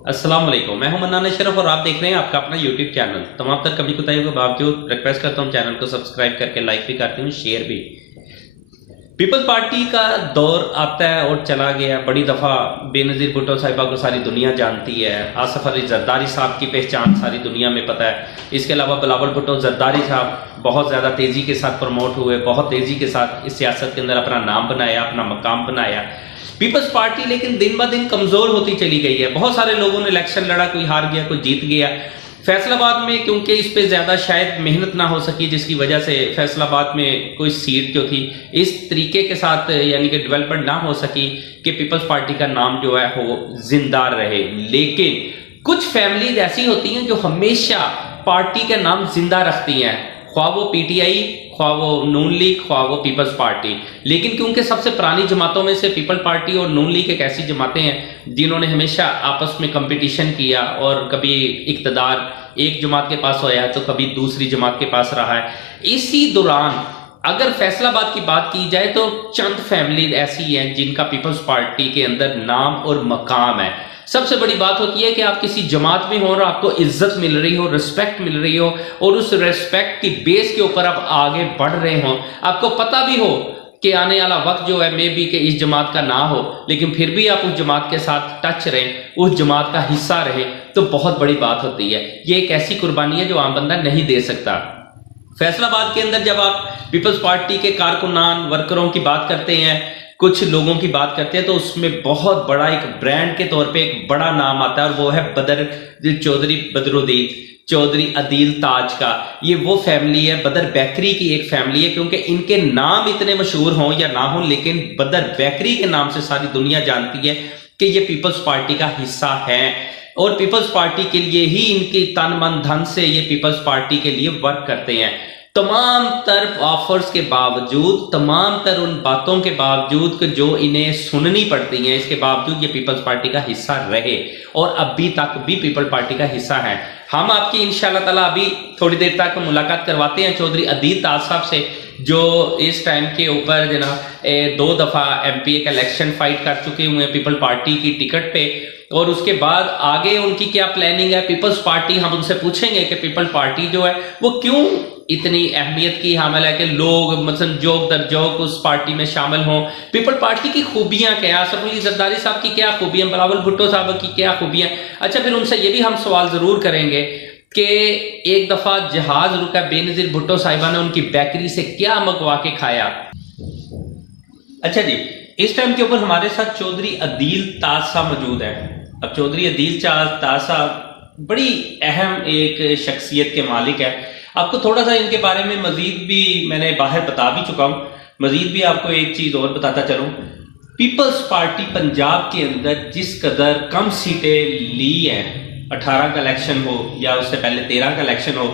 अस्सलाम वालेकुम, मैं हूं मन्नान अशरफ और आप देख रहे हैं आपका अपना यूट्यूब चैनल। तमाम तर कभी कोताही के बावजूद रिक्वेस्ट करता हूं चैनल को सब्सक्राइब करके लाइक भी करते हूं, शेयर भी। पीपल्स पार्टी का दौर आता है और चला गया। बड़ी दफ़ा बेनज़ीर भुट्टो साहिबा को सारी दुनिया जानती है। आसफ अली जरदारी साहब की पहचान सारी दुनिया में पता है। इसके अलावा बिलावल भुट्टो जरदारी साहब बहुत ज़्यादा तेज़ी के साथ प्रमोट हुए, बहुत तेज़ी के साथ इस सियासत के अंदर अपना नाम बनाया, अपना मकाम बनाया। पीपल्स पार्टी लेकिन दिन ब दिन कमज़ोर होती चली गई है। बहुत सारे लोगों ने इलेक्शन लड़ा, कोई हार गया, कोई जीत गया। फैसलाबाद में क्योंकि इस पे ज़्यादा शायद मेहनत ना हो सकी, जिसकी वजह से फैसलाबाद में कोई सीट जो थी इस तरीके के साथ यानी कि डेवलपमेंट ना हो सकी कि पीपल्स पार्टी का नाम जो है वो जिंदा रहे। लेकिन कुछ फैमिलीज ऐसी होती हैं जो हमेशा पार्टी का नाम जिंदा रखती हैं, ख्वाह वो पीटीआई, ख्वाह वो नून लीग, ख्वाह वो पीपल्स पार्टी। लेकिन क्योंकि सबसे पुरानी जमातों में से पीपल पार्टी और नून लीग एक ऐसी जमातें हैं जिन्होंने हमेशा आपस में कंपटीशन किया और कभी इक्तदार एक जमात के पास होया तो कभी दूसरी जमात के पास रहा है। इसी दौरान अगर फैसलाबाद की बात की जाए तो चंद फैमिली ऐसी हैं जिनका पीपल्स पार्टी के अंदर नाम और मकाम है। सबसे बड़ी बात होती है कि आप किसी जमात में हो और आपको इज्जत मिल रही हो, रिस्पेक्ट मिल रही हो और उस रिस्पेक्ट की बेस के ऊपर आप आगे बढ़ रहे हो। आपको पता भी हो कि आने वाला वक्त जो है मे बी कि इस जमात का ना हो, लेकिन फिर भी आप उस जमात के साथ टच रहें, उस जमात का हिस्सा रहें, तो बहुत बड़ी बात होती है। ये एक ऐसी कुर्बानी है जो आम बंदा नहीं दे सकता। फैसलाबाद के अंदर जब आप पीपल्स पार्टी के कारकुनान वर्करों की बात करते हैं, कुछ लोगों की बात करते हैं, तो उसमें बहुत बड़ा एक ब्रांड के तौर पे एक बड़ा नाम आता है और वो है बदर चौधरी, बदरुद्दीन चौधरी अदील ताज का। ये वो फैमिली है, बदर बेकरी की एक फैमिली है। क्योंकि इनके नाम इतने मशहूर हों या ना हो, लेकिन बदर बेकरी के नाम से सारी दुनिया जानती है कि ये पीपल्स पार्टी का हिस्सा है और पीपल्स पार्टी के लिए ही इनकी तन मन धन से ये पीपल्स पार्टी के लिए वर्क करते हैं। तमाम तर ऑफर्स के बावजूद, तमाम तर उन बातों के बावजूद कि जो इन्हें सुननी पड़ती हैं, इसके बावजूद ये पीपल्स पार्टी का हिस्सा रहे और अभी तक भी पीपल पार्टी का हिस्सा है। हम आपकी इंशाल्लाह ताला अभी थोड़ी देर तक मुलाकात करवाते हैं चौधरी अदील ताज साहब से, जो इस टाइम के ऊपर जना 2 दफा एमपीए का इलेक्शन फाइट कर चुके हुए हैं पीपल पार्टी की टिकट पे। और उसके बाद आगे उनकी क्या प्लानिंग है पीपल्स पार्टी, हम उनसे पूछेंगे कि पीपल पार्टी जो है वो क्यों इतनी अहमियत की हामिल है कि लोग मतलब जोक दर जोक उस पार्टी में शामिल हों। पीपल पार्टी की खूबियां क्या है, आसफ अली जरदारी साहब की क्या खूबियां, बिलावल भुट्टो साहब की क्या खूबियां। अच्छा, फिर उनसे ये भी हम सवाल जरूर करेंगे कि एक दफा जहाज रुका, बेनजीर भुट्टो साहिबा ने उनकी बेकरी से क्या मंगवा के खाया। अच्छा जी, इस टाइम के ऊपर हमारे साथ चौधरी अदील ताज साहब मौजूद है। अब चौधरी अदील ताज साहब बड़ी अहम एक शख्सियत के मालिक है। आपको थोड़ा सा इनके बारे में मजीद भी मैंने बाहर बता भी चुका हूँ। मजीद भी आपको एक चीज और बताता चलूँ, पीपल्स पार्टी पंजाब के अंदर जिस कदर कम सीटें ली हैं, 18 का इलेक्शन हो या उससे पहले 13 का इलेक्शन हो,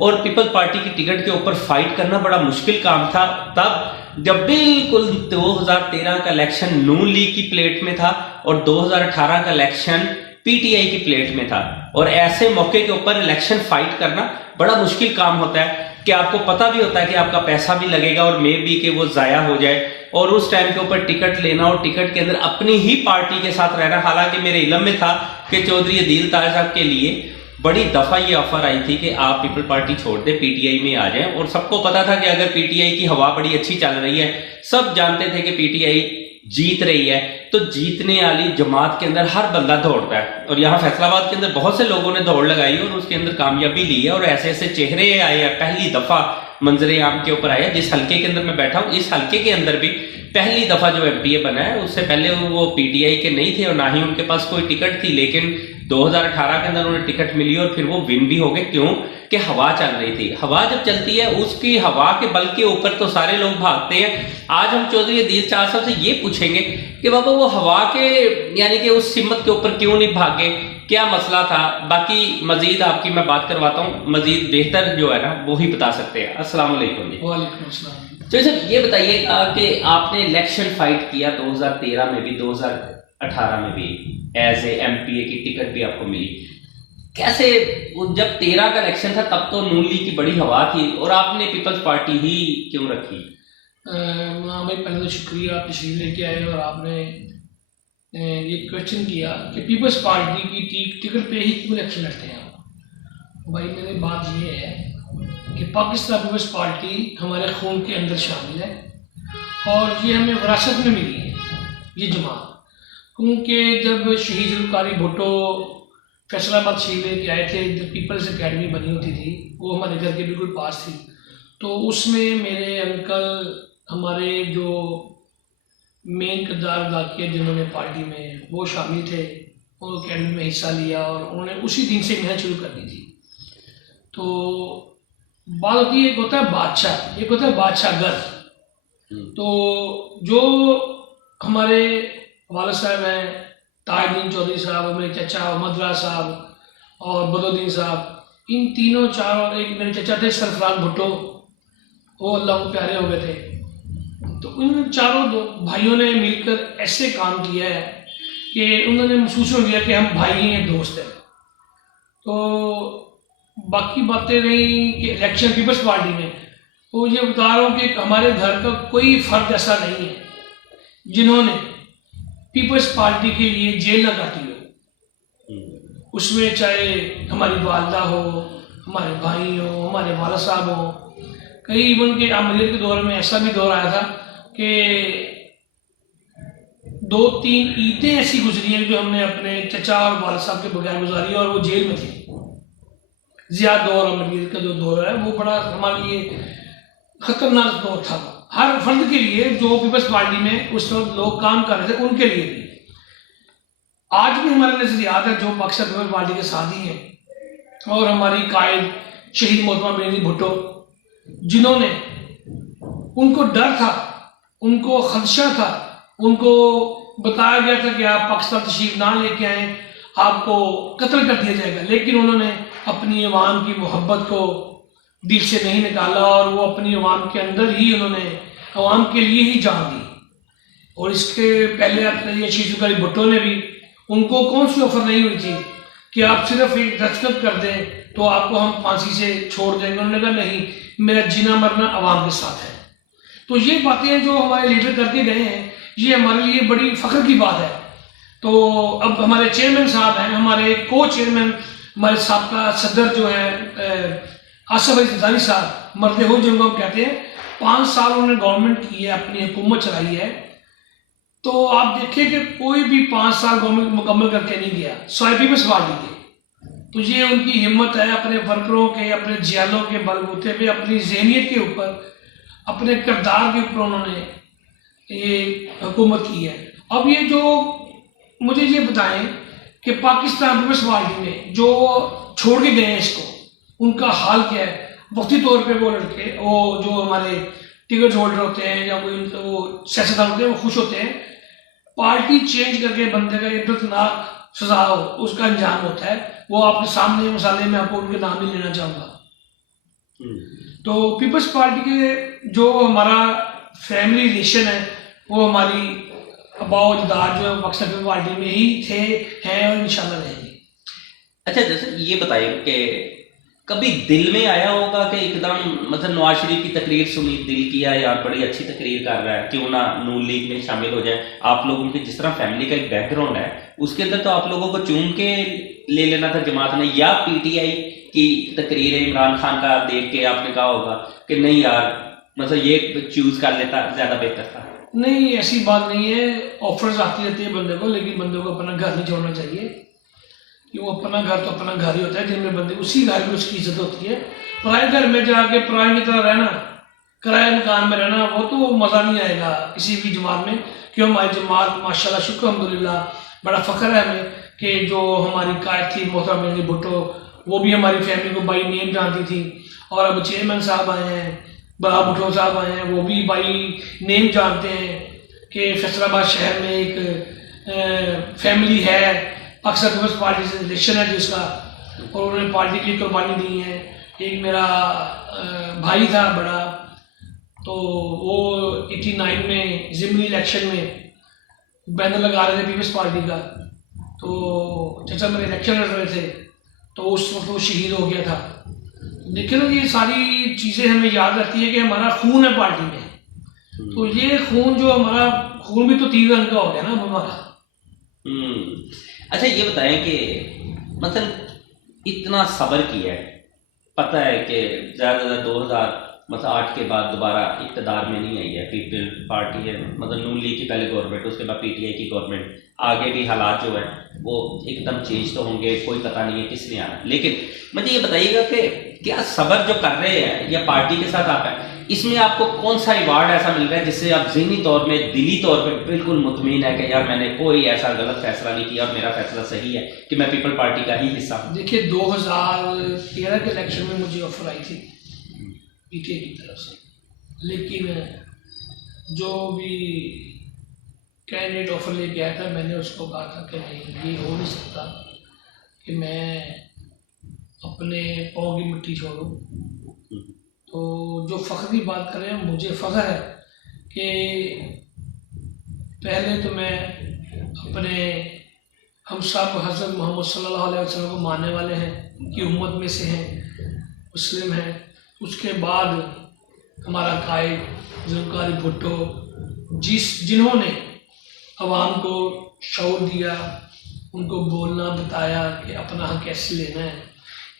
और पीपल्स पार्टी की टिकट के ऊपर फाइट करना बड़ा मुश्किल काम था तब जब बिल्कुल 2013 का इलेक्शन नून लीग की प्लेट में था और 2018 का इलेक्शन पीटीआई की प्लेट में था। और ऐसे मौके के ऊपर इलेक्शन फाइट करना बड़ा मुश्किल काम होता है कि आपको पता भी होता है कि आपका पैसा भी लगेगा और मे बी कि वो जाया हो जाए। और उस टाइम के ऊपर टिकट लेना और टिकट के अंदर अपनी ही पार्टी के साथ रहना, हालांकि मेरे इल्म में था कि चौधरी अदील ताज साहब के लिए बड़ी दफा ये ऑफर आई थी कि आप पीपल पार्टी छोड़ दे, पीटीआई में आ जाएं। और सबको पता था कि अगर पीटीआई की हवा बड़ी अच्छी चल रही है, सब जानते थे कि पीटीआई जीत रही है, तो जीतने वाली जमात के अंदर हर बंदा दौड़ता है। और यहाँ फैसलाबाद के अंदर बहुत से लोगों ने दौड़ लगाई और उसके अंदर कामयाबी ली है और ऐसे ऐसे चेहरे आए हैं। पहली दफा मंजरे आम के ऊपर आया। जिस हल्के के अंदर मैं बैठा हूँ, इस हल्के के अंदर भी पहली दफा जो एमपीए बना है, उससे पहले वो पीटीआई के नहीं थे और ना ही उनके पास कोई टिकट थी, लेकिन 2018 के अंदर उन्हें टिकट मिली और फिर वो विन भी हो गए। क्यों कि हवा चल रही थी। हवा जब चलती है, उसकी हवा के बल के ऊपर तो सारे लोग भागते हैं। आज हम चौधरी अदील ताज साहब से ये पूछेंगे कि बाबा वो हवा के यानी कि उस सिमत के ऊपर क्यों नहीं भागे, क्या मसला था। बाकी मजीद आपकी मैं बात करवाता हूँ, मजीद बेहतर जो है ना वो ही बता सकते हैं। अस्सलाम वालेकुम जी। वालेकुम अस्सलाम। तो सर ये बताइएगा कि आपने इलेक्शन फाइट किया 2013 में भी, 2018 में भी, एज ए एमपीए की टिकट भी आपको मिली। कैसे, जब 13 का इलेक्शन था तब तो नून लीग की बड़ी हवा थी और आपने पीपल्स पार्टी ही क्यों रखी? भाई पहले तो शुक्रिया, आप तशरीफ लेके आए और आपने ये क्वेश्चन किया कि पीपल्स पार्टी की टिकट पे ही क्यों इलेक्शन लड़ते हैं आप। भाई मेरी बात ये है कि पाकिस्तान पीपल्स पार्टी हमारे खून के अंदर शामिल है और ये हमें विरासत में मिली है ये जमात। क्योंकि जब शहीद जुल्फ़िकार भुट्टो फैसलाबाद शहीद लेके आए थे, जब पीपल्स एकेडमी बनी होती थी, वो हमारे घर के बिल्कुल पास थी, तो उसमें मेरे अंकल हमारे जो मेन किरदार अदा किए जिन्होंने पार्टी में, वो शामिल थे, वो एकेडमी में हिस्सा लिया और उन्होंने उसी दिन से मेहनत शुरू कर दी थी। तो बात होती है, एक होता है बादशाह, एक होता है बादशाह घर। तो जो हमारे वालिद साहब हैं ताजुद्दीन चौधरी साहब, मेरे चचा मदरा साहब और बदरुद्दीन साहब, इन तीनों चारों, एक मेरे चचा थे सरफराज भुट्टो, वो अल्लाह को प्यारे हो गए थे। तो इन चारों भाइयों ने मिलकर ऐसे काम किया है कि उन्होंने महसूस हो गया कि हम भाई हैं, दोस्त हैं। तो बाकी बातें रही कि इलेक्शन पीपल्स पार्टी में, तो ये बता रहा हूँ कि हमारे घर का कोई फर्द ऐसा नहीं है जिन्होंने पीपल्स पार्टी के लिए जेल न काटी हो। उसमें चाहे हमारी वालदा हो, हमारे भाई हो, हमारे वाला साहब हो, कई इवन के अमरीर के दौर में ऐसा भी दौर आया था कि 2-3 ईदें ऐसी गुजरी हैं जो हमने अपने चचा और वाला साहब के बगैर गुजारी और वो जेल में थे। ज़ियाद दौर अमरीर का जो दौर है वो बड़ा हमारे लिए खतरनाक दौर था, हर फर्द के लिए जो पीपल्स पार्टी में उस वक्त लोग काम कर रहे थे उनके लिए भी। आज भी हमारे नजरियात है जो पाकिस्तान पीपल्स पार्टी के साथ ही हैं और हमारी कायद शहीद मोहतरमा बेनज़ीर भुट्टो, जिन्होंने, उनको डर था, उनको खदशा था, उनको बताया गया था कि आप पाकिस्तान तशरीफ ना लेके आए, आपको कत्ल कर दिया जाएगा, लेकिन उन्होंने अपनी अवाम की मोहब्बत को दिल से नहीं निकाला और वो अपनी अवाम के अंदर ही उन्होंने अवाम के लिए ही जान दी। और इसके पहले शहीद जुल्फ़िकार भुट्टो ने भी, उनको कौन सी ऑफर नहीं हुई थी कि आप सिर्फ एक दस्तखत कर दें तो आपको हम फांसी से छोड़ देंगे। उन्होंने कहा नहीं, मेरा जीना मरना अवाम के साथ है। तो ये बातें जो हमारे लीडर करके गए हैं, ये हमारे लिए बड़ी फख्र की बात है। तो अब हमारे चेयरमैन साहब हैं, हमारे को चेयरमैन हमारे साबका सदर जो है आसिफ अली ज़रदारी साहब, मरते हुए जिनको हम कहते हैं, 5 साल उन्होंने गवर्नमेंट की है, अपनी हुकूमत चलाई है। तो आप देखें कि कोई भी 5 साल गवर्नमेंट मुकम्मल करके नहीं गया सिवाय पीपल्स पार्टी के। तो ये उनकी हिम्मत है, अपने वर्करों के, अपने जियालों के बलबूते पे, अपनी जहनीत के ऊपर, अपने किरदार के ऊपर उन्होंने ये हुकूमत की है। अब ये जो मुझे ये बताएं कि पाकिस्तान पीपल्स पार्टी में जो छोड़ के गए हैं इसको, उनका हाल क्या है। वक्ती तौर पे वो लड़के, वो जो हमारे टिकट होल्डर होते हैं या कोई वो सियासतदान होते हैं, वो खुश होते हैं। पार्टी चेंज करके बंदे का इब्तनाक सजा हो, उसका अंजाम होता है। वो आपके सामने मसाले में आपको उनके नाम नहीं लेना चाहूँगा। तो पीपल्स पार्टी के जो हमारा फैमिली रिलेशन है, वो हमारी अबाव अजदाद जो है पाकिस्तान पीपल्स पार्टी में ही थे, हैं और इंशाल्लाह रहेंगे। अच्छा, जैसे ये बताइए कि कभी दिल में आया होगा कि एकदम मतलब नवाज शरीफ की तकरीर सुनी, दिल किया यार बड़ी अच्छी तकरीर कर रहा है, क्यों ना नून लीग में शामिल हो जाए। आप लोगों के जिस तरह फैमिली का एक बैकग्राउंड है, उसके अंदर तो आप लोगों को चुन के ले लेना था जमात ने, या पीटीआई की तकरीर इमरान खान का देख के आपने कहा होगा कि नहीं यार मतलब ये चूज कर लेता ज्यादा बेहतर था। नहीं, ऐसी बात नहीं है। ऑफर्स आती रहती है बंदे को, लेकिन बंदे को अपना घर नहीं छोड़ना चाहिए कि वो अपना घर तो अपना घर ही होता है, जिनमें बंदे उसी घर में उसकी इज्जत होती है। पराए घर में जाके पराए की तरह रहना, किराए मकान में रहना, वो तो मज़ा नहीं आएगा किसी भी जमात में। क्यों हमारी जमात माशाल्लाह शुक्र अल्हम्दुलिल्लाह, बड़ा फ़ख्र है हमें कि जो हमारी कायद थी मोहतरमा बेनज़ीर भुट्टो, वो भी हमारी फैमिली को बाई नेम जानती थी। और अब चेयरमैन साहब आए हैं, बड़ा भुट्टो साहब आए हैं, वो भी बाई नेम जानते हैं कि फैसलाबाद शहर में एक फैमिली है, पाकिस्तान पीपल्स पार्टी से रिलेशन है जिसका, और उन्होंने पार्टी की कुर्बानी दी है। एक मेरा भाई था बड़ा, तो वो 89 में ज़िमनी इलेक्शन में बैनर लगा रहे थे पीपल्स पार्टी का, तो चाचा मेरे इलेक्शन लड़ रहे थे, तो उस वक्त वो शहीद हो गया था। देखिए ना, ये सारी चीज़ें हमें याद रहती है कि हमारा खून है पार्टी में। तो ये खून जो हमारा खून भी तो 3 रंग का हो गया ना हमारा। अच्छा ये बताएं कि मतलब इतना सब्र किया है, पता है कि ज़्यादा से ज़्यादा 2000 मतलब 8 के बाद दोबारा इक़्तिदार में नहीं आई है पीपल पार्टी है, मतलब नून लीग की पहले गवर्नमेंट, उसके बाद पीटीआई की गवर्नमेंट, आगे भी हालात जो है वो एकदम चेंज तो होंगे, कोई पता नहीं है किसने आना। लेकिन मुझे ये बताइएगा कि क्या सब्र जो कर रहे हैं या पार्टी के साथ आप हैं, इसमें आपको कौन सा रिवार्ड ऐसा मिल रहा है जिससे आप ज़हनी तौर में, दिली तौर पे बिल्कुल मुतमईन है कि यार मैंने कोई ऐसा गलत फैसला नहीं किया और मेरा फैसला सही है कि मैं पीपल पार्टी का ही हिस्सा हूँ? देखिए 2013 के इलेक्शन में मुझे ऑफर आई थी पीटीआई की तरफ से, लेकिन जो भी कैंडिडेट ऑफर लेके आया था मैंने उसको कहा था कि नहीं, ये हो नहीं सकता कि मैं अपने पाँव की मिट्टी छोड़ूं। तो जो फ़ख्र की बात कर रहे हैं, मुझे फ़ख्र है कि पहले तो मैं अपने, हम सब हज़रत मोहम्मद सल्लल्लाहु अलैहि वसल्लम को मानने वाले हैं, उनकी उम्मत में से हैं, मुस्लिम हैं। उसके बाद हमारा कायद जुल्फ़िकार अली भुट्टो, जिन्होंने अवाम को शऊर दिया, उनको बोलना बताया कि अपना हक कैसे लेना है।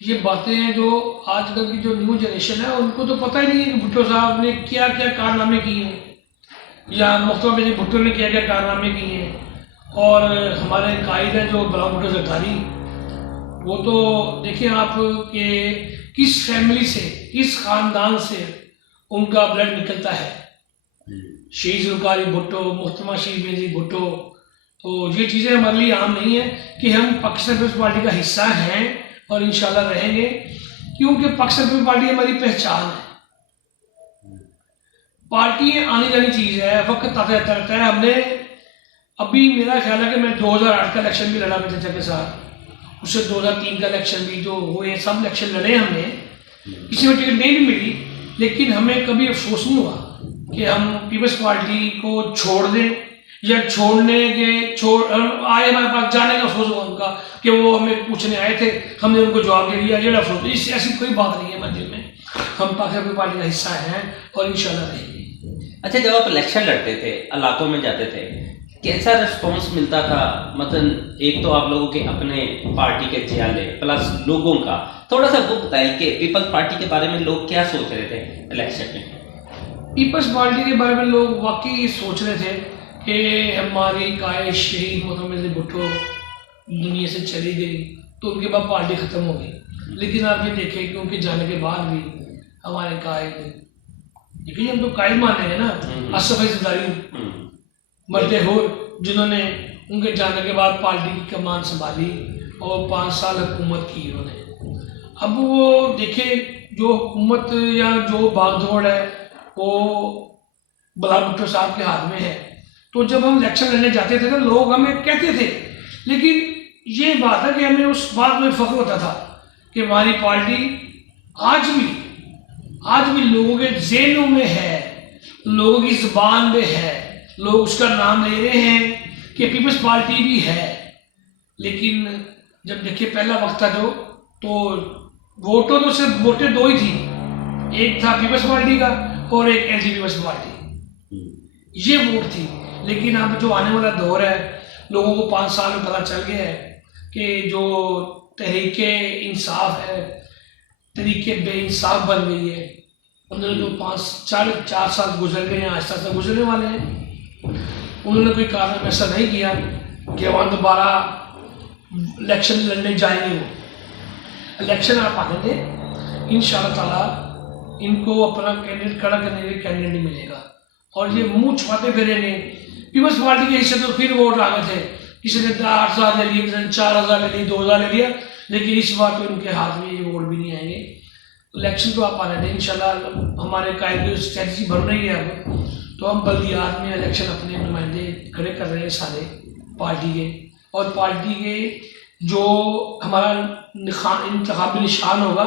ये बातें हैं जो आजकल की जो न्यू जनरेशन है उनको तो पता ही नहीं है कि भुट्टो साहब ने क्या क्या कारनामे किए हैं या मुख्तलिफ में भुट्टो ने क्या क्या कारनामे किए हैं। और हमारे कायद हैं जो गुलाम भुट्टो ज़रदारी, वो तो देखिए आप कि किस फैमिली से, किस ख़ानदान से उनका ब्लड निकलता है। शहीद जुल्फ़िकार अली भुट्टो, मोहतरमा शहीद बेनज़ीर भुट्टो। तो ये चीज़ें हमारे लिए आम नहीं है कि हम पाकिस्तान पीपल्स पार्टी का हिस्सा हैं और इंशाल्लाह रहेंगे, क्योंकि पाकिस्तान पीपल्स पार्टी हमारी पहचान है। पार्टी आने जानी चीज़ है, वक्त आता रहता है। हमने अभी, मेरा ख्याल है कि मैं 2008 का इलेक्शन भी लड़ा मेरे चाचा के साथ, उससे 2003 का इलेक्शन भी जो हुए, सब इलेक्शन लड़े हमने, किसी में टिकट नहीं भी मिली, लेकिन हमें कभी अफसोस नहीं हुआ कि हम पीपल्स पार्टी को छोड़ दें या छोड़ने के आए हमारे पास जाने का अफसोस हुआ उनका कि वो हमें पूछने आए थे, हमने उनको जवाब दे दिया, ये अफसोस। इस ऐसी कोई बात नहीं है हमारे दिल में, हम पाकिस्तान पार्टी का हिस्सा हैं और इंशाल्लाह रहेंगे। अच्छा, जब आप इलेक्शन लड़ते थे, इलाकों में जाते थे, कैसा रिस्पॉन्स मिलता था? मतलब एक तो आप लोगों के अपने पार्टी के जियाले प्लस लोगों का, थोड़ा सा वो बताएं कि पीपल्स पार्टी के बारे में लोग क्या सोच रहे थे इलेक्शन में? पीपल्स पार्टी के बारे में लोग वाकई सोच रहे थे कि हमारी कायद शहीद मोहतरमा भुट्टो दुनिया से चली गई तो उनके बाद पार्टी ख़त्म हो गई। लेकिन आप ये देखें कि उनके जाने के बाद भी हमारे कायद, देखिए हम तो कायद मानेंगे ना, असफ ज़रदारी मरते हो, जिन्होंने उनके जाने के बाद पार्टी की कमान संभाली और 5 साल हुकूमत की उन्होंने। अब वो देखें जो हुकूमत या जो भागदौड़ है वो गुलाम भुट्टो साहब के हाथ में है। तो जब हम इलेक्शन लड़ने जाते थे तो लोग हमें कहते थे, लेकिन ये बात है कि हमें उस बात में फख्र होता था कि हमारी पार्टी आज भी लोगों के ज़हनों में है, लोगों की ज़ुबान में है, लोग उसका नाम ले रहे हैं कि पीपल्स पार्टी भी है। लेकिन जब देखिए पहला वक्त था जो, तो वोटों तो सिर्फ वोटें 2 ही थी, एक था पीपल्स पार्टी का और एक एंटी पीपल्स पार्टी, ये वोट थी। लेकिन अब जो आने वाला दौर है, लोगों को 5 साल में पता चल गया है कि जो तहरीके इंसाफ है, तरीके बेइंसाफ बन गई है। उन्होंने जो 4 साल गुजर गए हैं, आहिस्ता आहिस्ता गुजरने वाले हैं। उन्होंने कोई कारण ऐसा नहीं किया कि वहाँ दोबारा इलेक्शन लड़ने जाएंगे। वो इलेक्शन आप आने दें, इंशाअल्लाह ताला इनको अपना कैंडिडेट खड़ा करने के लिए कैंडिडेट नहीं मिलेगा। और ये मुंह छुपाते फिरेंगे। पीपल्स पार्टी के हिस्से तो फिर वोट आ गए थे, किसी ने 8,000 ले लिए, किसी ने 4,000 ले लिए, 2,000 ले लिया, लेकिन इस बार तो उनके हाथ में ये वोट भी नहीं आएंगे। इलेक्शन तो आप आने दें, इंशाल्लाह हमारे कायद की स्ट्रेटजी बन रही है अब, तो हम बल्दियात में इलेक्शन अपने नुमाइंदे खड़े कर रहे हैं सारे पार्टी के, और पार्टी के जो हमारा इंतखाबी निशान होगा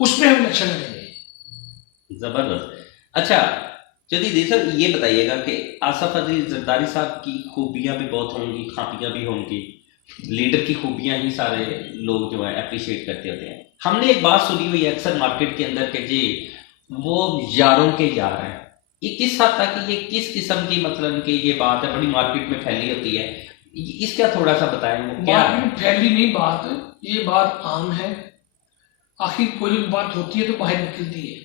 उसमें हम इलेक्शन लड़ेंगे। जबरदस्त। अच्छा जदीद सर, ये बताइएगा कि आसफ अली जरदारी साहब की खूबियाँ भी बहुत होंगी, खामियाँ भी होंगी, लीडर की खूबियाँ ही सारे लोग जो है अप्रिशिएट करते होते हैं। हमने एक बात सुनी हुई है अक्सर मार्केट के अंदर के जी वो यारों के यार हैं, ये किस हद तक, ये किस किस्म की मतलब कि ये बात है, बड़ी मार्केट में फैली होती है इसका थोड़ा सा बताएंगे क्या बात में फैली नहीं बात, ये बात आम है। आखिर कोई भी बात होती है तो बाहर निकलती है।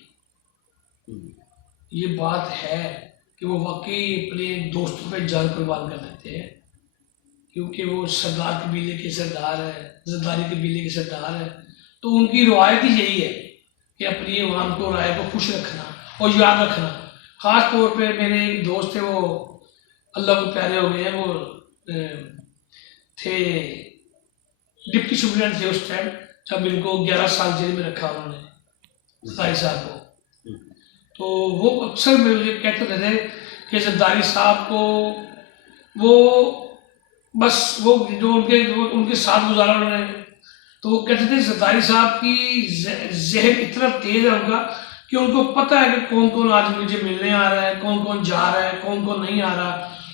ये बात है कि वो वाकई अपने दोस्तों पे जान कुर्बान कर देते हैं, क्योंकि वो सरदार कबीले के सरदार है, जरदारी कबीले के सरदार है। तो उनकी रवायत ही यही है कि अपनी अवाम को, राय को खुश रखना और याद रखना। ख़ास तौर पे मेरे एक दोस्त थे, वो अल्लाह को प्यारे हो गए हैं, वो थे डिप्टी सुप्रीडेंट थे उस टाइम, जब इनको 11 साल जेल में रखा उन्होंने जरदारी साहब को। तो वो अक्सर मुझे कहते रहते थे कि जरदारी साहब को वो बस वो जो उनके साथ गुजारा उन्होंने, तो वो कहते थे जरदारी साहब की जहन इतना तेज है उनका कि उनको पता है कि कौन कौन आज मुझे मिलने आ रहा है, कौन कौन जा रहा है, कौन कौन नहीं आ रहा।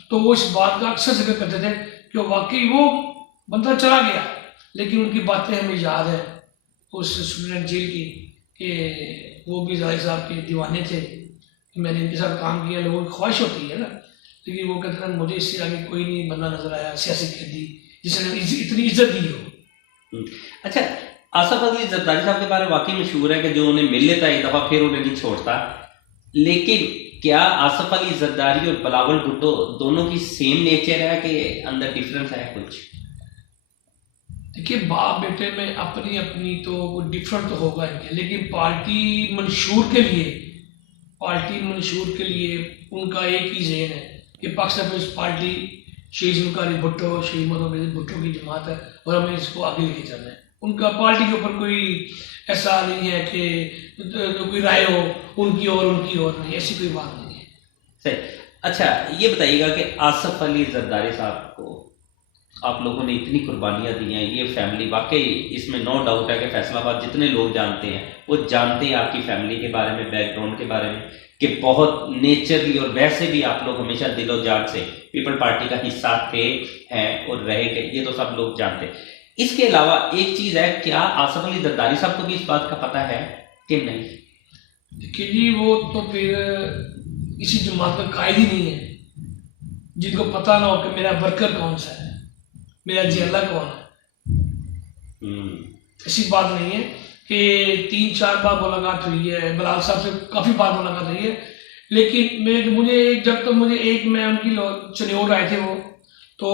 तो वो इस बात का अक्सर जिक्र करते थे कि वाकई वो बंदा चला गया, लेकिन उनकी बातें हमें याद है उस स्टूडेंट जेल की, कि वो भी जरदारी साहब के दीवाने थे, कि मैंने इनके साथ काम किया। लोगों की ख्वाहिश होती है ना, लेकिन वो कहते हैं मुझे इससे आगे कोई नहीं बंदा नजर आया सियासी कैदी जिसने इतनी इज्जत दी हो। अच्छा, आसफ अली जरदारी साहब के बारे में वाकई मशहूर है कि जो उन्हें मिल लेता एक दफा फिर उन्हें नहीं छोड़ता, लेकिन क्या आसफ अली जरदारी और बिलावल भुट्टो दोनों की सेम नेचर है कि अंदर डिफरेंस है कुछ? देखिए, बाप बेटे में अपनी अपनी तो वो डिफरेंट तो होगा इनके, लेकिन पार्टी मंशूर के लिए उनका एक ही जहन है कि पाकिस्तान पीपल्स पार्टी शहीद जुल्फ़िकार अली भुट्टो, शहीद मोहम्मद भुट्टो की जमात है और हमें इसको आगे लेके चलना है। उनका पार्टी के ऊपर कोई ऐसा नहीं है कि तो कोई राय हो उनकी और नहीं, ऐसी कोई बात नहीं है। सही। अच्छा, ये बताइएगा कि आसफ अली जरदारी साहब को आप लोगों ने इतनी कुर्बानियां दी हैं, ये फैमिली वाकई, इसमें नो डाउट है कि फैसलाबाद जितने लोग जानते हैं वो जानते हैं आपकी फैमिली के बारे में, बैकग्राउंड के बारे में, कि बहुत नेचरली और वैसे भी आप लोग हमेशा दिलो जान से पीपल पार्टी का हिस्सा थे, हैं और रहेंगे, ये तो सब लोग जानते हैं। इसके अलावा एक चीज है, क्या आसफ अली जरदारी साहब को भी इस बात का पता है कि नहीं? देखिए जी, वो तो फिर इसी जमात का कायद ही नहीं है जिनको पता ना हो कि मेरा वर्कर कौन सा है, मेरा जियाला कौन है। ऐसी बात नहीं है कि 3-4 बार मुलाकात हुई है, बिलावल साहब से काफ़ी बार मुलाकात हुई है, लेकिन मैं उनकी चनियोर आए थे वो, तो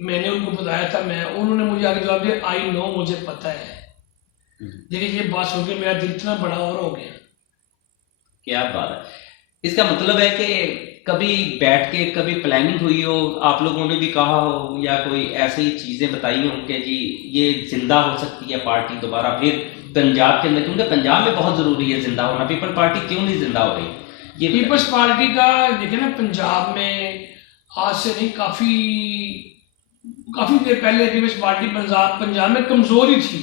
मैंने उनको बताया था, उन्होंने मुझे आगे जवाब दिया, आई नो, मुझे पता है। देखिए, ये बात सुन के मेरा दिल इतना बड़ा और हो गया। क्या बात है। इसका मतलब है कि कभी बैठ के कभी प्लानिंग हुई हो, आप लोगों ने भी कहा हो या कोई ऐसी चीजें बताई हो कि जी ये जिंदा हो सकती है पार्टी दोबारा फिर पंजाब के अंदर, क्योंकि पंजाब में बहुत जरूरी है जिंदा होना। पीपल पार्टी क्यों नहीं जिंदा हो रही? ये पीपल्स पार्टी का देखिए ना, पंजाब में आज से नहीं, काफी देर पहले पीपल्स पार्टी पंजाब में कमजोर ही थी,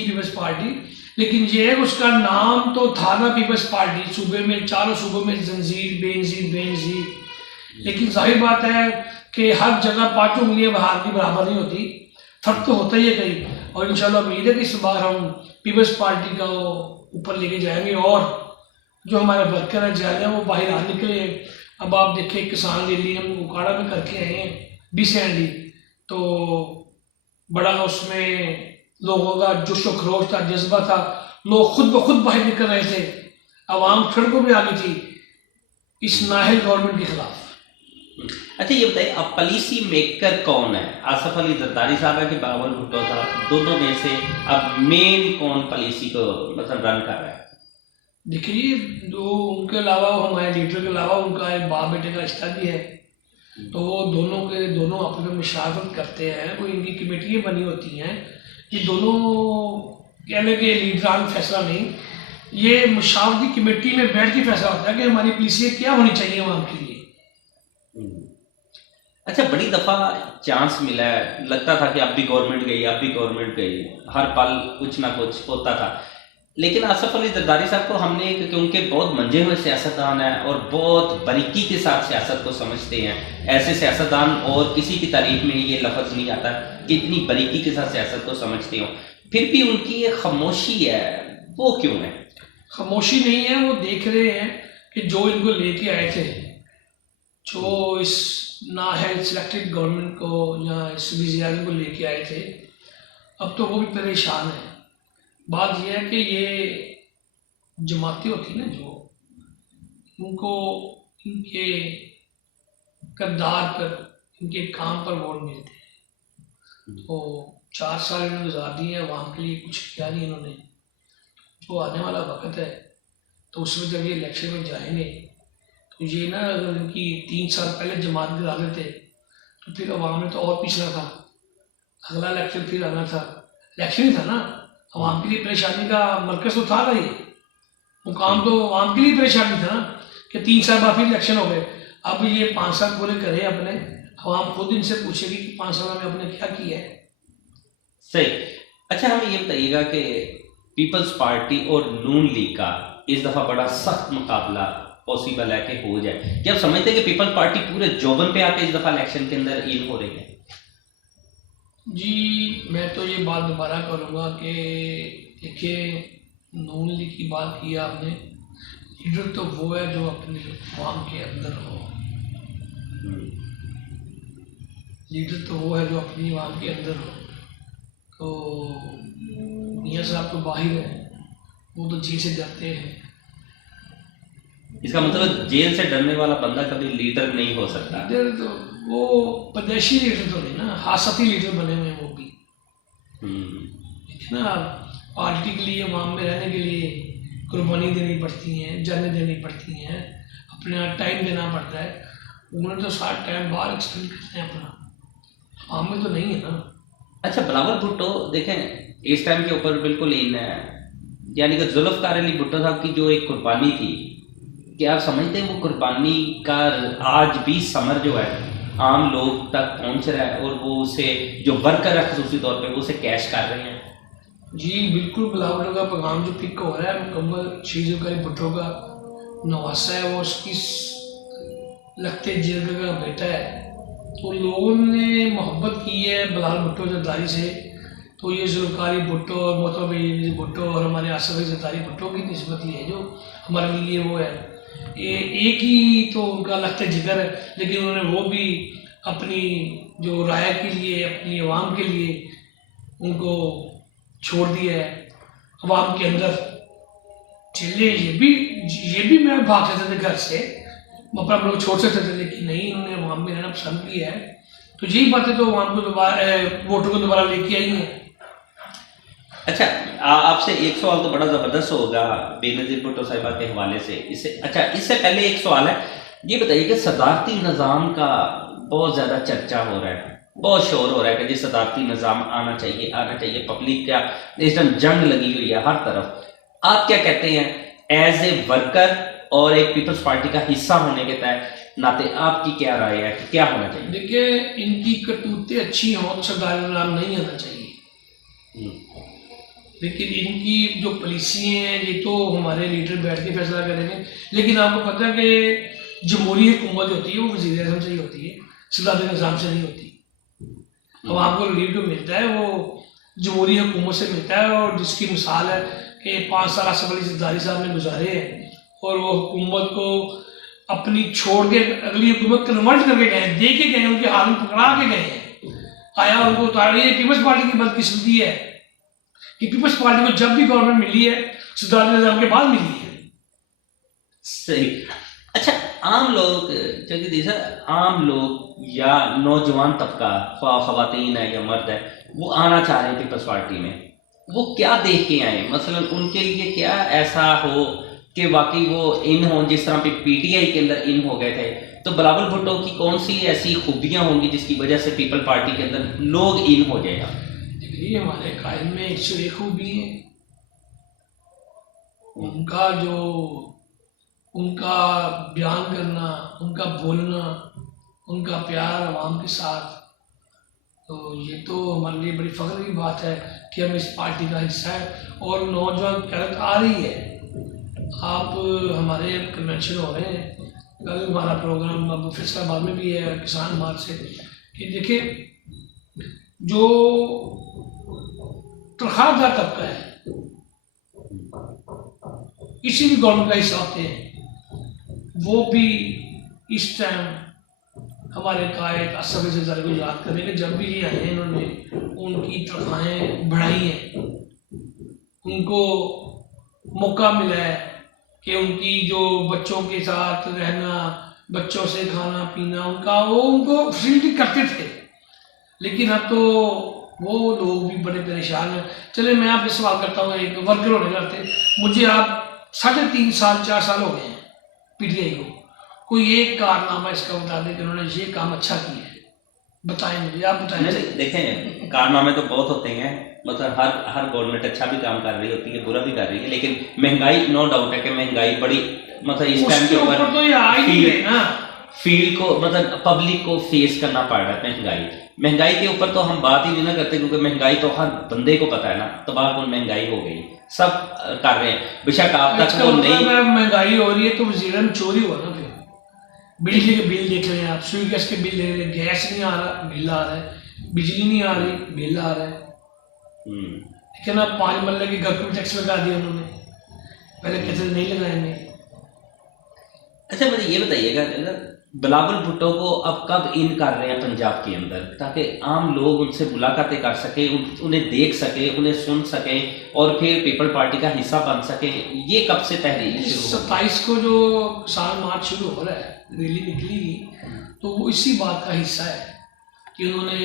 पीपल्स पार्टी। लेकिन ये है, उसका नाम तो था ना पीपल्स पार्टी, सूबे में, चारों सूबों में जंजीर बेनजीर। लेकिन जाहिर बात है कि हर जगह 5 उंगलियां हाथ की बराबर नहीं होती, फर्क तो होता ही है कहीं। और इंशाल्लाह उम्मीद है कि इस बार हम पीपल्स पार्टी का ऊपर लेके जाएंगे और जो हमारे वर्कर है जाए वो बाहर आ निकले। अब आप देखें, किसान रैली हम उकाड़ा में करके आए हैं रिसेंटली, तो बड़ा उसमें लोगों का जोशो खरोश था, जज्बा था, लोग खुद ब खुद बाहर निकल रहे थे, आवाम सड़कों में आ गई थी इस नाहिल गवर्नमेंट के खिलाफ। अच्छा, ये बताइए, अब पॉलिसी मेकर कौन है? आसफ अली जरदारी साहब है कि बिलावल भुट्टो साहब? दोनों में से अब मेन कौन पॉलिसी को मतलब रन कर रहा है? देखिए, जो उनके अलावा, हमारे लीडर के अलावा, उनका एक बाप बेटे का रिश्ता भी है, तो वो दोनों आपस में मुशावरत करते हैं। कोई इनकी कमेटियाँ बनी होती हैं, ये दोनों कहने के लीडरान फैसला नहीं, ये मुशावरती कमेटी में बैठ के फैसला होता है कि हमारी पॉलिसी क्या होनी चाहिए आवाम के लिए। अच्छा, बड़ी दफा चांस मिला है, लगता था कि अब भी गवर्नमेंट गई, हर पल कुछ ना कुछ होता था, लेकिन आसफ अली जरदारी साहब को हमने, क्योंकि बहुत मंजे हुए सियासतदान है और बहुत बारीकी के साथ सियासत को समझते हैं, ऐसे सियासतदान और किसी की तारीफ में ये लफ्ज़ नहीं आता कि इतनी बारीकी के साथ सियासत को समझते हो, फिर भी उनकी एक खामोशी है, वो क्यों है? खामोशी नहीं है, वो देख रहे हैं कि जो इनको लेके आए थे जो इस नाअहल सिलेक्टेड गवर्नमेंट को या इस वज़ीर को लेके आए थे, अब तो वो भी परेशान है। बात यह है कि ये जमातें होती ना, जो उनको इनके किरदार पर, इनके काम पर वोट मिलते हैं। तो 4 साल इन्होंने गुजार दिए हैं, अवाम के लिए कुछ किया नहीं इन्होंने। जो आने वाला वक्त है तो उसमें जब ये इलेक्शन में जाएंगे तो ये ना, अगर इनकी 3 साल पहले जमात गिरा देते तो फिर अवाम ने तो और पिछड़ा था, अगला इलेक्शन फिर आना था। इलेक्शन ही था ना, अवाम के लिए परेशानी का मरकज तो था ना, ये मुकाम तो अवाम के लिए परेशानी था ना कि 3 साल बाद फिर इलेक्शन हो गए। अब ये 5 साल पूरे करें अपने, अवाम खुद इनसे पूछेगी कि 5 साल में आपने क्या किया है। सही। अच्छा, हमें ये बताइएगा कि पीपल्स पार्टी और नून लीग का इस दफा बड़ा सख्त मुकाबला पॉसिबल है कि हो जाए। क्या आप समझते हैं कि पीपल्स पार्टी पूरे जोबन पे आके इस दफा इलेक्शन के अंदर इन हो रही है? जी, मैं तो ये बात दोबारा करूँगा कि देखिए, नून लीग की बात की आपने, लीडर तो वो है जो अपनी अवाम के अंदर हो। लीडर तो वो है जो अपनी अवाम के अंदर हो। तो मियाँ साहब तो बाहर हैं, वो तो जी से डरते हैं। इसका मतलब जेल से डरने वाला बंदा कभी लीडर नहीं हो सकता। लीडर तो वो प्रदेशी लीडर तो नहीं ना, हासती लीडर बने हुए हैं वो भी। ना, पार्टी के लिए, अवाम में रहने के लिए कुर्बानी देनी पड़ती हैं, जानें देनी पड़ती हैं, अपना टाइम देना पड़ता है। उन्होंने तो सारा टाइम बाहर एक्सपेंड करते हैं अपना, अवाम में तो नहीं है ना। अच्छा, बिलावल भुट्टो देखें इस टाइम के ऊपर बिल्कुल इन है, यानी कि जुल्फ़िकार अली भुट्टो साहब की जो एक कुर्बानी थी, क्या आप समझते हैं वो कुर्बानी का आज भी समर जो है आम लोग तक पहुंच रहा है और वो उसे जो वर्कर है खसूसी तौर पे वो उसे कैश कर रहे हैं? जी बिल्कुल, बिलावल का पैगाम जो पिक हो रहा है मुकम्मल शहीद जुल्फ़िकार अली भुट्टो का नवासा है, वो उसकी लगते जेल का बेटा है। तो लोगों ने मोहब्बत की है बिलावल भुट्टो जरदारी से, तो ये जुल्फ़िकार अली भुट्टो और मोहतरम भुट्टो और हमारे आसिफ अली जरदारी भुट्टो की निस्बत ये है जो हमारे लिए वो है। एक ही तो उनका लगता जिगर है, लेकिन उन्होंने वो भी अपनी जो राय के लिए, अपनी आवाम के लिए उनको छोड़ दिया है। आवाम के अंदर चले ये भी मैं भाग सकते थे घर से, अपना लोग छोड़ सकते थे, लेकिन नहीं, इन्होंने आवाम में रहना पसंद किया है। तो यही बातें तो आवाम को दोबारा, वोटों को दोबारा लेके आई हैं। अच्छा, आपसे एक सवाल तो बड़ा ज़बरदस्त होगा बेनज़ीर भुट्टो साहिबा के हवाले से। इससे पहले एक सवाल है, ये बताइए कि सदारती निज़ाम का बहुत ज़्यादा चर्चा हो रहा है, बहुत शोर हो रहा है कि जी सदारती निज़ाम आना चाहिए, पब्लिक का इस टाइम जंग लगी हुई है हर तरफ। आप क्या कहते हैं एज ए वर्कर और एक पीपल्स पार्टी का हिस्सा होने के नाते, आपकी क्या राय है, क्या होना चाहिए? देखिए, इनकी करतूतें अच्छी हों तो सदारती निज़ाम नहीं आना चाहिए, लेकिन इनकी जो पॉलिसी हैं ये तो हमारे लीडर बैठ के फैसला करेंगे। लेकिन आपको पता है कि जमहूरी हुकूमत होती है वो वज़ीर आज़म से ही होती है, सदारती निज़ाम से नहीं होती। अब आपको लीड जो मिलता है वो जमहूरी हुकूमत से मिलता है, और जिसकी मिसाल है कि 5 साल आसिफ अली जरदारी साहब ने गुजारे हैं, और वो हुकूमत को अपनी छोड़ के अगली हुकूमत कन्वर्ट करके गए, दे के गए, उनके हाथ में पकड़ा के गए हैं, आया उनको उतार। ये पीपल्स पार्टी की बदकिस्मती है कि पीपल्स पार्टी को जब भी गवर्नमेंट मिली है सदारती निज़ाम के बाद मिली है। सही। अच्छा, आम लोग आम लोग या नौजवान तबका, ख़वातीन है या मर्द है, वो आना चाह रहे हैं पीपल्स पार्टी में, वो क्या देख के आए? मसलन उनके लिए क्या ऐसा हो कि वाकई वो इन हों, जिस तरह पीटीआई के अंदर इन हो गए थे, तो बिलावल भुट्टो की कौन सी ऐसी खूबियां होंगी जिसकी वजह से पीपल पार्टी के अंदर लोग इन हो जाएगा? देखिए, हमारे कायद में 101 खूबी है। उनका जो उनका बयान करना, उनका बोलना, उनका प्यार आवाम के साथ, तो ये तो हमारे लिए बड़ी फ़ख्र की बात है कि हम इस पार्टी का हिस्सा है। और नौजवान क्यादत आ रही है। आप हमारे कन्वेंशन हो रहे हैं, कल हमारा प्रोग्राम अब फैसलाबाद में भी है किसान मार्च से, कि देखिए जो तनख्वाहदार तबका है किसी भी गवर्नमेंट का हिस्सा होते हैं, वो भी इस टाइम हमारे कायद असफ़ ज़रदारी को याद करें कि जब भी ये आए हैं इन्होंने उनकी तनख्वाहें बढ़ाई हैं, उनको मौका मिला है कि उनकी जो बच्चों के साथ रहना, बच्चों से खाना पीना, उनको फैसिलिटी करते थे। लेकिन अब तो वो लोग भी बड़े परेशान हैं। चले मैं आपसे सवाल करता हूँ, एक वर्कर होने करते, मुझे आप 3.5 साल 4 साल हो गए हैं पीटीआई को, कोई एक कारनामा इसका बता दें कि उन्होंने ये काम अच्छा किया है, बताएं मुझे, आप बताएं। नहीं, देखें कारनामे तो बहुत होते हैं, मतलब हर गवर्नमेंट अच्छा भी काम कर रही होती है, बुरा भी कर रही है, लेकिन महंगाई नो डाउट है कि महंगाई बड़ी, मतलब इस टाइम के ऊपर तो ये आ ही नहीं रहे ना, फील्ड को, मतलब पब्लिक को फेस करना पड़ रहा है महंगाई के ऊपर तो हम बात ही नहीं ना करते, क्योंकि महंगाई तो हर बंदे को पता है ना, तबाहकुन महंगाई हो गई, सब कर रहे हैं, बेशक आप तक वो नहीं। महंगाई हो रही है तो वज़ीर में चोरी हो रहा है, बिजली के बिल देख रहे हैं आप, सुई गैस के बिल देख रहे हैं, गैस नहीं आ रहा बिल आ रहा है, बिजली नहीं आ रही बिल आ रहा है, ठीक है ना। 5 मरले के घर पर टैक्स लगा दिया उन्होंने, पहले कहते नहीं लगाएंगे। अच्छा मुझे ये बताइएगा, बिलावल भुट्टो को अब कब इन कर रहे हैं पंजाब के अंदर, ताकि आम लोग उनसे मुलाकातें कर सके, उन्हें देख सके, उन्हें सुन सके और फिर पीपल पार्टी का हिस्सा बन सके, ये कब से तहरीक शुरू? 27 को जो किसान मार्च शुरू हो रहा है, रैली निकलेगी, तो वो इसी बात का हिस्सा है कि उन्होंने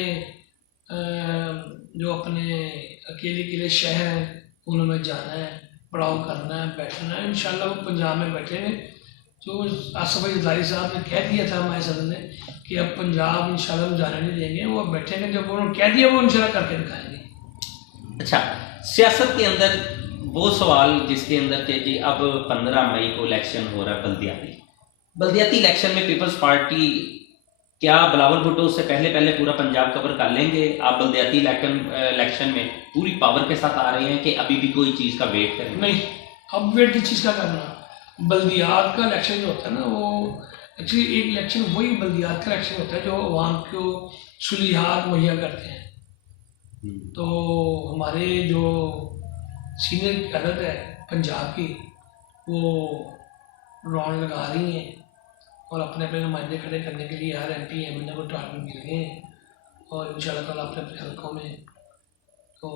जो अपने अकेले शहर हैं उनमें जाना है, पड़ाव करना है, बैठना है। इंशाल्लाह वो पंजाब में बैठेंगे, जो असफ़ ज़रदारी साहब ने कह दिया था हमारे सदन ने कि अब पंजाब इंशाल्लाह हम जाने नहीं देंगे, वो बैठेंगे, जब उन्होंने कह दिया वो इंशाल्लाह करके दिखाएंगे। अच्छा, सियासत के अंदर वो सवाल जिसके अंदर कि जी अब 15 मई को इलेक्शन हो रहा है, बल्दियाती इलेक्शन में पीपल्स पार्टी क्या बिलावल भुट्टो उससे पहले पूरा पंजाब कवर कर लेंगे? आप बल्दियाती इलेक्शन में पूरी पावर के साथ आ रहे हैं कि अभी भी कोई चीज़ का वेट करें? नहीं, अब वेट की चीज़ का करना, बल्दियात का इलेक्शन जो होता है ना, वो एक्चुअली एक इलेक्शन वही बल्दियात का इलेक्शन होता है जो अवाम को सहूलियात मुहैया करते हैं। तो हमारे जो सीनियर क़यादत है पंजाब की, वो राउंड लगा रही हैं और अपने अपने नुमाइंदे खड़े करने के लिए हर MP MNA को टारगेट मिल गए हैं, और इंशाल्लाह ताला अपने अपने हल्कों में तो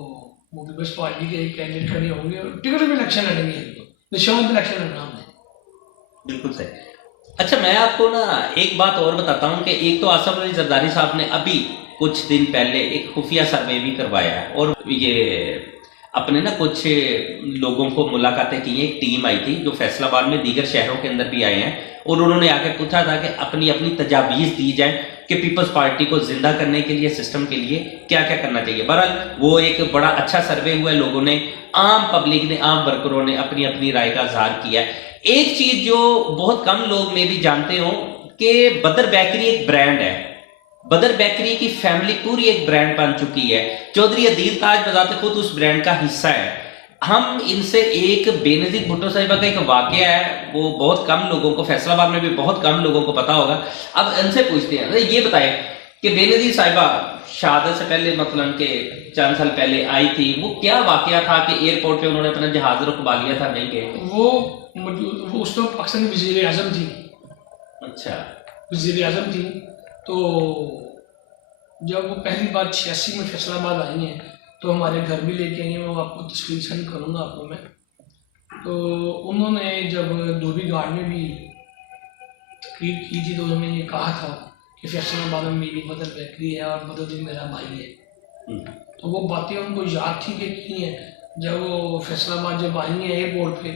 वो पीपल्स पार्टी के कैंडिडेट खड़े होंगे और टिकट भी इलेक्शन लड़ेंगे, तो निशान पे इलेक्शन लड़ना हमने। बिल्कुल सही। अच्छा मैं आपको ना एक बात और बताता हूँ कि एक तो आसफ अली जरदारी साहब ने अभी कुछ दिन पहले एक खुफिया सर्वे भी करवाया है, और ये अपने ना कुछ लोगों को मुलाकातें की, एक टीम आई थी जो फैसलाबाद में दीगर शहरों के अंदर भी आए हैं, और उन्होंने आके पूछा था कि अपनी अपनी तजावीज़ दी जाए कि पीपल्स पार्टी को जिंदा करने के लिए, सिस्टम के लिए क्या क्या करना चाहिए। बहरहाल वो एक बड़ा अच्छा सर्वे हुआ, लोगों ने, आम पब्लिक ने, आम वर्करों ने अपनी अपनी राय का इजहार किया। एक चीज जो बहुत कम लोग में भी जानते हो कि बदर बेकरी एक ब्रांड है, बदर बेकरी की फैमिली पूरी एक ब्रांड बन चुकी है, चौधरी अदील ताज बजाते खुद उस ब्रांड का हिस्सा है। हम इनसे एक बेनज़ीर भुट्टो साहिबा का एक वाकया है, वो बहुत कम लोगों को, फैसलाबाद में भी बहुत कम लोगों को पता होगा। अब इनसे पूछते हैं, ये बताएं कि बेनज़ीर साहिबा शहादत से पहले, मतलब के चंद साल पहले आई थी, वो क्या वाकया था कि एयरपोर्ट पे उन्होंने अपना जहाज रुकवा लिया था? नहीं गए वो उस तो पाकिस्तान की वज़ीर आज़म थी। अच्छा, वज़ीर आज़म थी, तो जब वो पहली बार 86 में फैसलाबाद आई हैं तो हमारे घर भी लेके आई हैं, वो आपको तस्वीर सेंड करूँगा आपको मैं। तो उन्होंने जब धोबी घाट में भी तकरीर की थी तो उन्होंने ये कहा था कि फैसलाबाद में मेरी बदर बेकरी है और बदरुद्दीन मेरा भाई है। तो वो बातें उनको याद थी कि की हैं। जब वो फैसलाबाद जब आई हैं एयरपोर्ट पे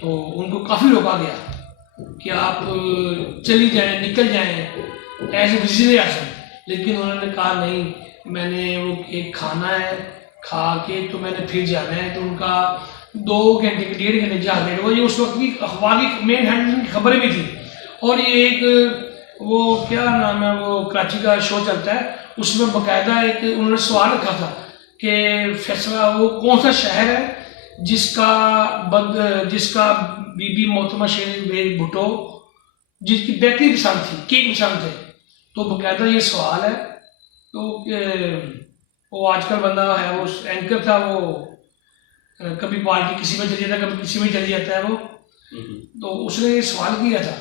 तो उनको काफ़ी रोका गया कि आप चली जाएं, निकल जाएं एज ए वज़ीर आज़म, लेकिन उन्होंने कहा नहीं, मैंने वो एक खाना है, खा के तो मैंने फिर जाना है। तो उनका 2 घंटे के 1.5 घंटे जहाँ लेट हुआ, ये उस वक्त की अखबार की मेन हैंडलिंग खबरें भी थी। और ये एक वो क्या नाम है, वो कराची का शो चलता है, उसमें बाकायदा एक उन्होंने सवाल रखा था कि फैसला वो कौन सा शहर है जिसका बीबी मोहतरमा शेर भुट्टो जिसकी बेकरी पसंद थी, केक पसंद थे। तो बाकायदा ये सवाल है। तो वो आजकल बंदा है, वो एंकर था, वो कभी पार्टी किसी में चली जाता है, कभी किसी में चली जाता है वो। तो उसने ये सवाल किया था,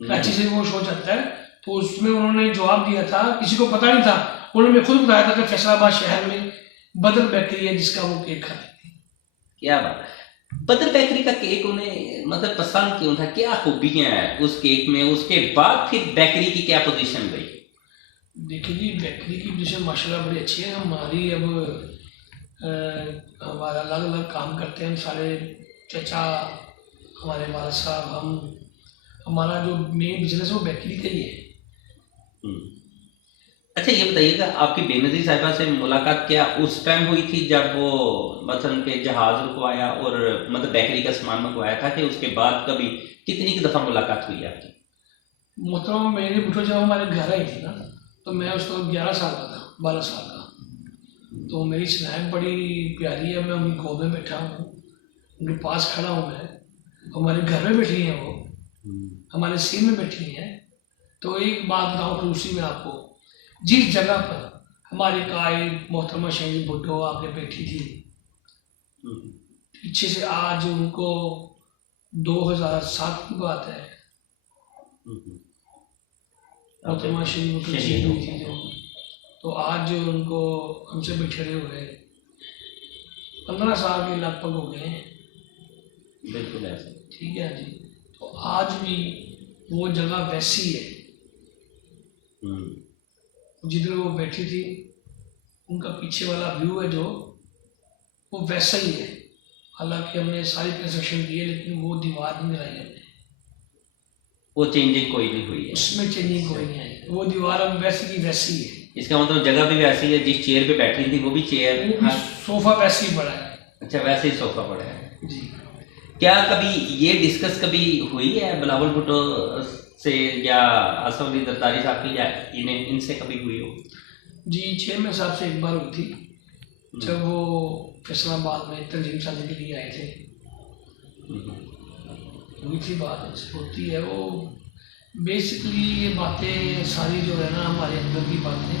कराची से वो शो चलता है, तो उसमें उन्होंने जवाब दिया था, किसी को पता नहीं था, उन्होंने खुद बताया था कि फैसलाबाद शहर में बदर बेकरी है जिसका वो केक खाते थे। क्या बात है। बदर बेकरी का केक उन्हें मतलब पसंद क्यों था, क्या खूबियां हैं उस केक में, उसके बाद फिर बेकरी की क्या पोजीशन रही? देखिए जी, बेकरी की पोजीशन माशाल्लाह बड़ी अच्छी है। हमारी अब हमारा अलग अलग काम करते हैं हम सारे, चचा, हमारे वाला साहब, हम, हमारा जो मेन बिजनेस है वो बेकरी का ही है। अच्छा ये बताइएगा, आपकी बेनज़ीर साहिबा से मुलाकात क्या उस टाइम हुई थी जब वो मतलब के जहाज रुकवाया और मतलब बेकरी का सामान मंगवाया था, कि उसके बाद कभी कितनी की दफ़ा मुलाकात हुई आपकी? मोहतरम मेरी बुढ़ो जब हमारे घर आई थी ना, तो मैं उस वक्त 11 साल का था, 12 साल का। तो मेरी स्नैप बड़ी प्यारी है, मैं उनकी गोद में बैठा हूँ, उनके पास खड़ा हूँ मैं, हमारे घर में बैठी हैं वो, हमारे सीन में बैठी हैं। तो एक बात बताऊँ खलूसी में आपको, जिस जगह पर हमारी कायद मोहतरमा शहीद भुट्टो आके बैठी थी, पीछे से आज उनको 2007 की बात है, मोहतरमा शहीद भुट्टो शहीद हुई थी जो, तो आज उनको हमसे बिछड़े हुए 15 साल के लगभग हो गए हैं। बिल्कुल ऐसा। ठीक है जी। तो आज भी वो जगह वैसी है, जिधर वो बैठी थी, उनका पीछे वाला व्यू है जो, वो वैसा ही है। हालांकि हमने सारी कंस्ट्रक्शन की है, लेकिन वो दीवार नहीं लगाई हमने, वो चेंजिंग कोई नहीं हुई है उसमें चेंजिंग कोई नहीं आई, वो दीवार अब वैसी की वैसी है। इसका मतलब जगह भी वैसी है, जिस चेयर पे बैठी थी वो भी चेयर, वो भी सोफा वैसे ही पड़ा है। अच्छा वैसे ही सोफा पड़ा है जी। क्या कभी ये डिस्कस कभी हुई है बिलावल भुट्टो से या आसफ अली जरदारी साहब की, या इन्हें इनसे कभी हुई हो? जी, चेयरमैन साहब से एक बार हुई थी, जब वो फैसलाबाद में तंजीम साजी के लिए आए थे, हुई थी बात, होती है वो। बेसिकली ये बातें सारी जो है ना हमारे अंदर की बातें,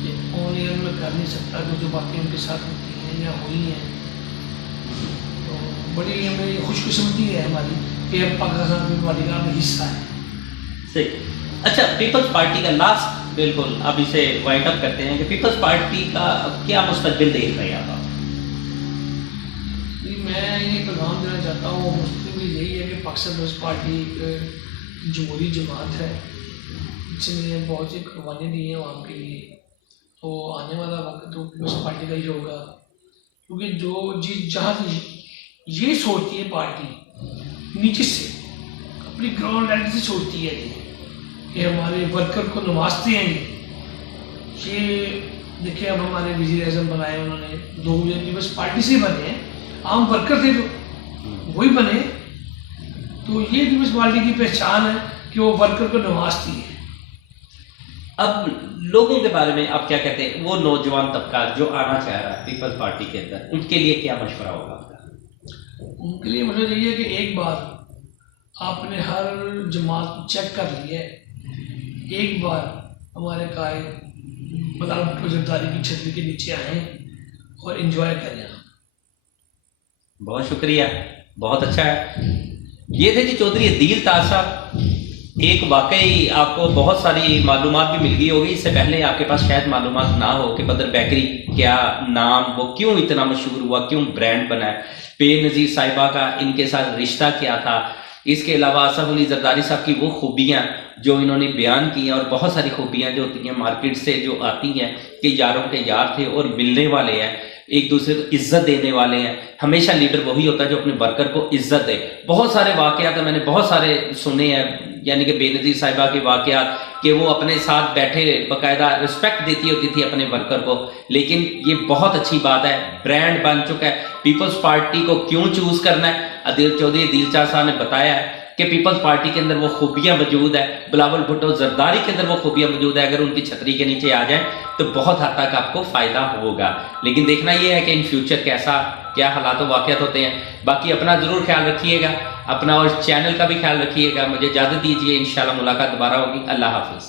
ये ऑन एयर में कर नहीं सकता, जो बातें उनके साथ होती हैं या हुई हैं। तो बड़ी हमें खुशकिस्मती है हमारी कि हम पाकिस्तान की पार्टी का हिस्सा है। सही। अच्छा, पीपल्स पार्टी का लास्ट, बिल्कुल अब इसे वाइंड अप करते हैं कि पीपल्स पार्टी का क्या मुस्तकबिल देख रहे हैं आप? मैं ये पैगाम देना चाहता हूँ, मुस्तकबिल यही है कि पाकिस्तान पीपल्स पार्टी एक जमहूरी जमात है, इसने बहुत सी कुर्बानी दी है आवाम के लिए। तो आने वाला वक्त तो पीपल्स पार्टी का ही होगा, क्योंकि जो जिस जहाँ से ये सोचती है पार्टी, नीचे से अपनी ग्राउंड लेवल से सोचती है कि हमारे वर्कर को नवाजते हैं। ये देखिए, अब हमारे वज़ीर आज़म बनाए उन्होंने, 2 पीपल्स पार्टी से बने हैं, आम वर्कर थे जो, वही बने। तो ये पीपल्स पार्टी की पहचान है कि वो वर्कर को नवाजती है। अब लोगों के बारे में आप क्या कहते हैं, वो नौजवान तबका जो आना चाह रहा है पीपल्स पार्टी के अंदर, उनके लिए क्या मशवरा होगा आपका? उनके लिए मशवरा यही है कि एक बार आपने हर जमात को चेक कर लिया है, एक बार हमारे कायद बिलावल भुट्टो जरदारी की छतरी के नीचे आए और एंजॉय करें। बहुत शुक्रिया, बहुत अच्छा है। ये थे जी चौधरी अदील ताज साहब। एक वाकई आपको बहुत सारी मालूमात भी मिल गई होगी, इससे पहले आपके पास शायद मालूमात ना हो कि बदर बेकरी क्या नाम, वो क्यों इतना मशहूर हुआ, क्यों ब्रांड बना है, बेनज़ीर साहिबा का इनके साथ रिश्ता क्या था, इसके अलावा आसफ अली जरदारी साहब की वो खूबियाँ जो इन्होंने बयान की हैं, और बहुत सारी खूबियाँ जो होती हैं मार्केट से जो आती हैं कि यारों के यार थे और मिलने वाले हैं, एक दूसरे को इज्जत देने वाले हैं। हमेशा लीडर वही होता है जो अपने वर्कर को इज्जत दे। बहुत सारे वाकयात मैंने बहुत सारे सुने हैं, यानी कि बेनज़ीर साहिबा के वाकयात कि वो अपने साथ बैठे बाकायदा रिस्पेक्ट देती होती थी अपने वर्कर को। लेकिन ये बहुत अच्छी बात है, ब्रांड बन चुका है। पीपल्स पार्टी को क्यों चूज करना है, चौधरी अदील ताज साहब ने बताया है कि पीपल्स पार्टी के अंदर वो खूबियां मौजूद है, बिलावल भुट्टो जरदारी के अंदर वो खूबियां मौजूद है। अगर उनकी छतरी के नीचे आ जाए तो बहुत हद तक आपको फायदा होगा। लेकिन देखना यह है कि इन फ्यूचर कैसा क्या हालात वाक़यात होते हैं। बाकी अपना जरूर ख्याल रखिएगा, अपना और चैनल का भी ख्याल रखिएगा। मुझे इजाजत दीजिए, इंशाल्लाह मुलाकात दोबारा होगी। अल्लाह हाफिज।